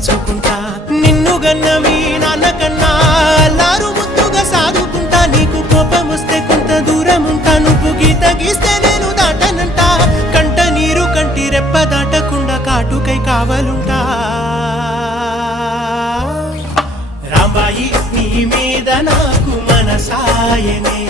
పెంచుకుంటా నిన్ను గన్నవి నాన్నకన్నా లారు ముద్దుగా సాదుకుంటా నీకు కోపం వస్తే కొంత దూరం ఉంటా నువ్వు గీత గీస్తే నేను దాటనంట కంట నీరు కంటి రెప్ప దాటకుండా కాటుకై కావలుంటా రాంబాయి నీ మీద నాకు మనసాయనే